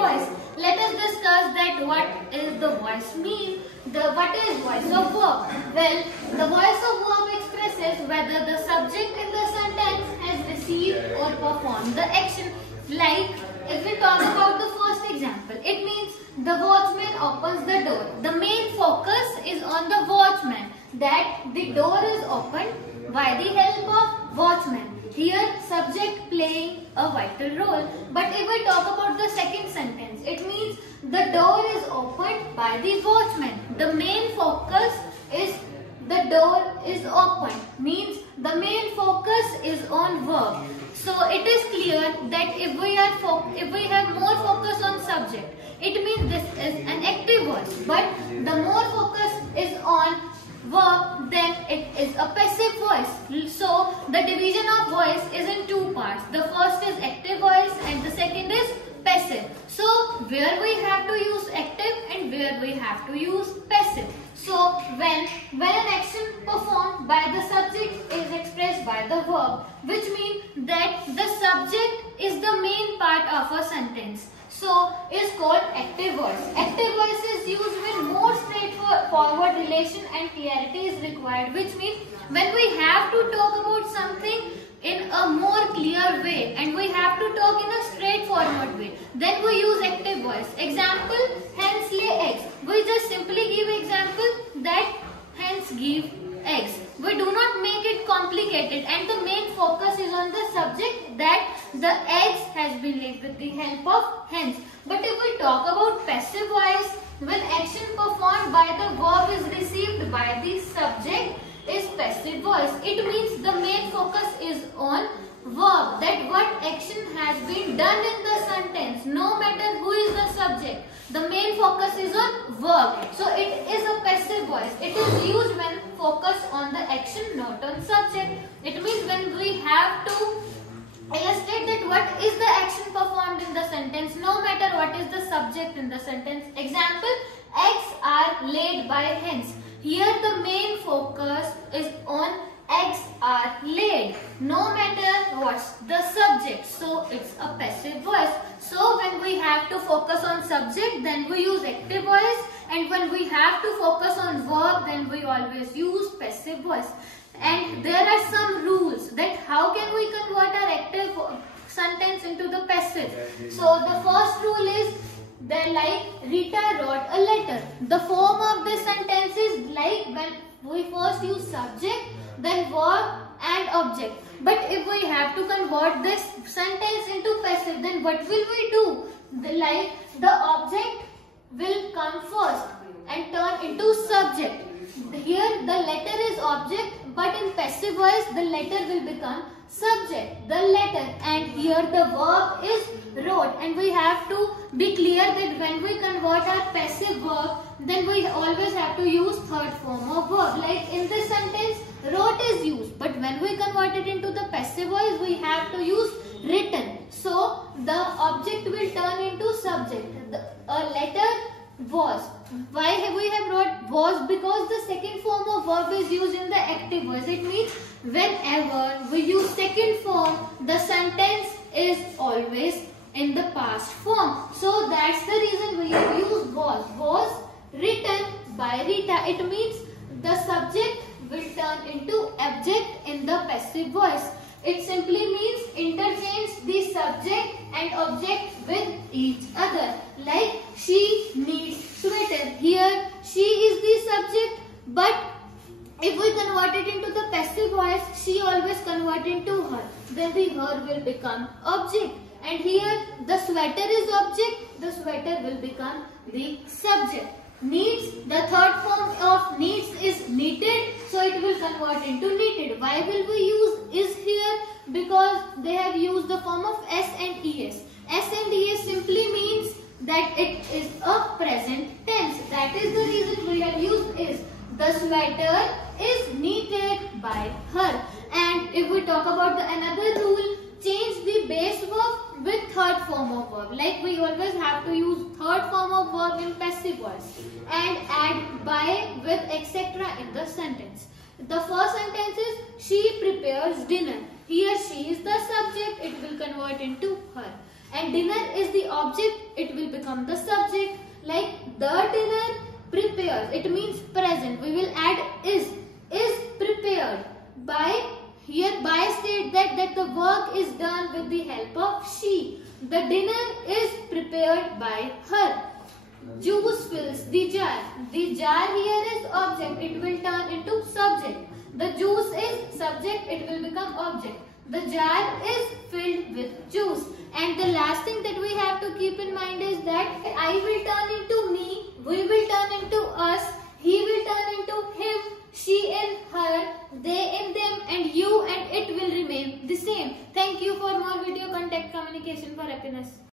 voice. Let us discuss that what is the voice mean. What is voice of verb? Well, the voice of verb expresses whether the subject in the sentence has received or performed the action. Like if we talk about the first example, it means the watchman opens the door. The main focus is on the watchman, that the door is opened by the help of watchman. Here subject playing a vital role. But if we talk about the second sentence, it means the door is opened by the watchman. The main focus is the door is opened, means the main focus is on verb. So it is clear that if we have more focus on subject, it means this is an active voice. But the more focus is on verb, then it is a passive voice. So the division of voice is in two parts. The first is active voice and the second is passive. So where we have to use active and where we have to use passive. So when an action performed by the subject is expressed by the verb, which means that the subject is the main part of a sentence. So is called active voice. Active voice is used when more straightforward relation and clarity is required, which means when we have to talk about something in a more clear way and we have to talk in a straightforward way, then we use active voice. Example, hens lay eggs. We just simply give example that hens give eggs. We do not make it complicated, and the main focus is on the subject, that the eggs has been laid with the help of hens. But if we talk about passive voice, when action performed by the verb is received by the subject, is passive voice. It means the main focus is on verb, that what action has been done in the sentence, no matter who is the subject. The main focus is on verb. So it is a passive voice. It is used when focus on the action, not on subject. It means when we have to illustrate that what is the action performed in the sentence, no matter what is the subject in the sentence. Example, eggs are laid by hens. Here the main focus is on eggs are laid, no matter what's the subject. So it's a passive voice. So when we have to focus on subject, then we use active voice, and when we have to focus on verb, then we always use passive voice. And there are some rules that how can we convert our active sentence into the passive. So the first rule is that, like Rita wrote a letter. The form of this sentence is like when we first use subject, then verb and object. But if we have to convert this sentence into passive, then what will we do? Like the object will come first and turn into subject. Here the letter is object, but in passive voice the letter will become subject, the letter, and here the verb is wrote. And we have to be clear that when we convert our passive verb, then we always have to use third form of verb. Like in this sentence, wrote is used, but when we convert it into the passive voice, we have to use written. So the object will turn into subject. A letter was. Why have we wrote was? Because the second form of verb is used in the active voice. It means whenever we use second form, the sentence is always in the past form. So that's the reason we have used was. Was written by Rita. It means the subject will turn into object in the passive voice. It simply means interchange the subject and object with each other. Like she needs sweater. Here she is the subject, but if we convert it into the passive voice, she always convert into her. Then the her will become object. And here the sweater is object, the sweater will become the subject. Needs, the third form of needs is knitted, so it will convert into knitted. Why will we use is here? Because they have used the form of S and ES. S and ES simply means that it is a present tense. That is the reason we have used is. The sweater is knitted by her. And if we talk about another rule, change the base verb with third form of verb. Like we always have to use third form of verb in passive voice and add by with etc. in the sentence. The first sentence is she prepares dinner. Here she is the subject, it will convert into her. and dinner is the object, it will become the subject. Like the dinner prepares, it means present. We will add is prepared. By here by state that the work is done with the help of she. The dinner is prepared by her. Juice fills the jar. The jar here is object, it will turn into subject. The juice is subject, it will become object. The jar is filled with juice. And the last thing that we have to keep in mind is that I will turn into me, we will turn into us, he will turn into him, she in her, they in them, and you and it will remain the same. Thank you. For more video, contact Communication for Happiness.